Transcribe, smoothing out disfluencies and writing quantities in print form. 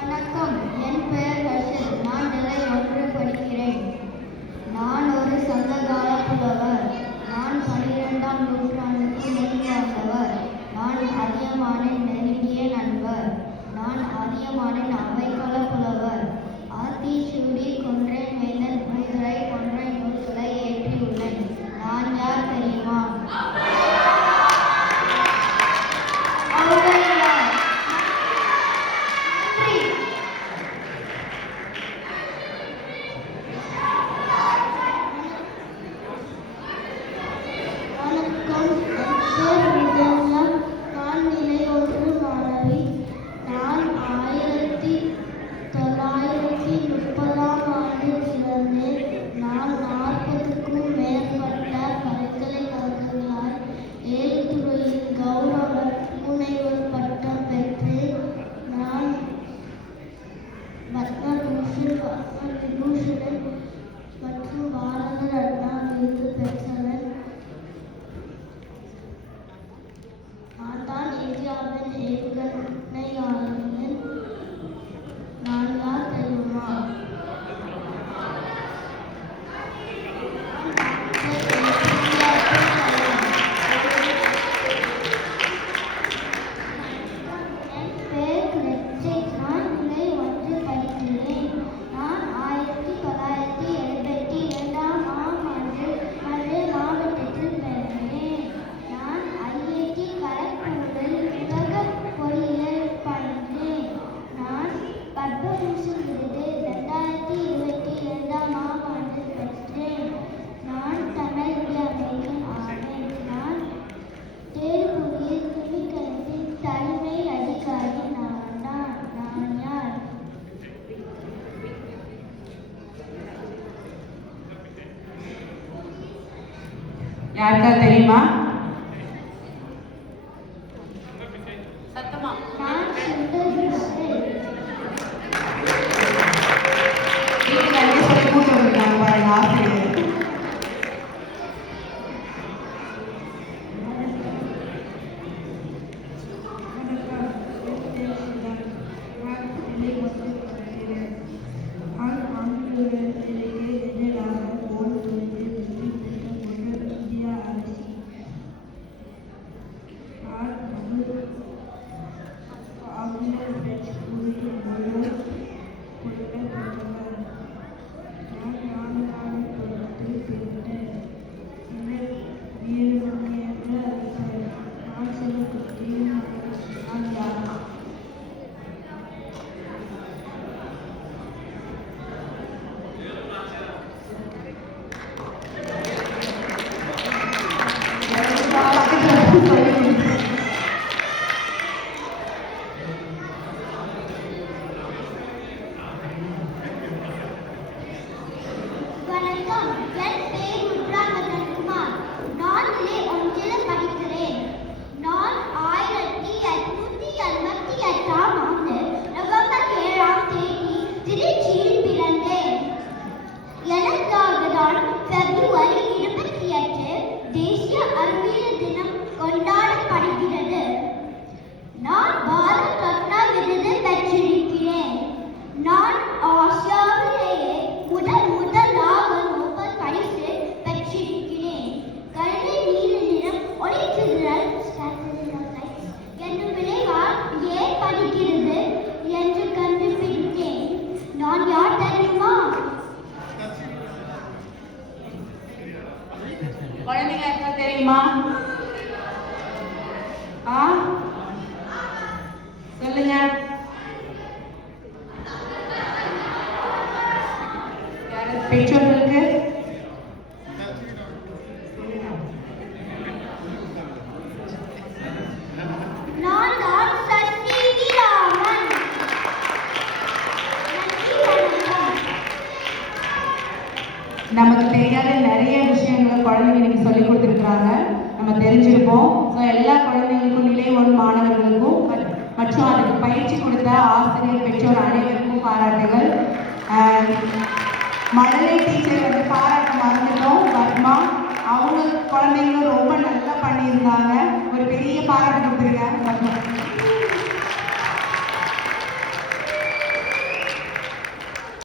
வணக்கம், என் பெயர் ஹர்ஷித். நான் நிலை 1 படிக்கிறேன். நான் ஒரு சங்ககால புலவர். நான் 12ஆம் நூற்றாண்டுக்கு முன் வாழ்ந்தவர். நான் அதியமானின் நெருங்கிய நண்பர். நான் அதியமானின் அவைக்கள புலவர். ஆத்திச்சூடி கொன்றேன் வேந்தன் பூதுரை கொன்றை நூல்களை ஏற்றியுள்ளேன். நான் யார் தெரியுமா? மற்றும் பாரத ரத்னா விருது பெற்றவர். நான் தான் இந்தியாவின் ஏவுகணையாளன். நான் யார் தெரியுமா? யாருக்கா தெரியுமா? சத்தமா. வீட்டுக்கு சொல்லி கூட்டு வந்துருக்காங்க பாருங்க ஆசிரியர். குழந்தைங்க யாருக்கா தெரியுமா? சொல்லுங்க. பெற்றோர்களுக்கு நமக்கு தெரியாத நிறைய விஷயங்களை குழந்தைங்க இன்னைக்கு சொல்லி கொடுத்துருக்குறாங்க. நம்ம தெரிஞ்சிருப்போம். ஸோ எல்லா குழந்தைங்களுக்கும் நிலை 1 மாணவர்களுக்கும் மற்றும் அதுக்கு பயிற்சி கொடுத்த ஆசிரியர் பெற்றோர் அனைவருக்கும் பாராட்டுகள். மழலை டீச்சர் வந்து பாராட்ட மறந்துட்டோம். பத்மா அவங்க குழந்தைங்களும் ரொம்ப நல்லா பண்ணியிருந்தாங்க.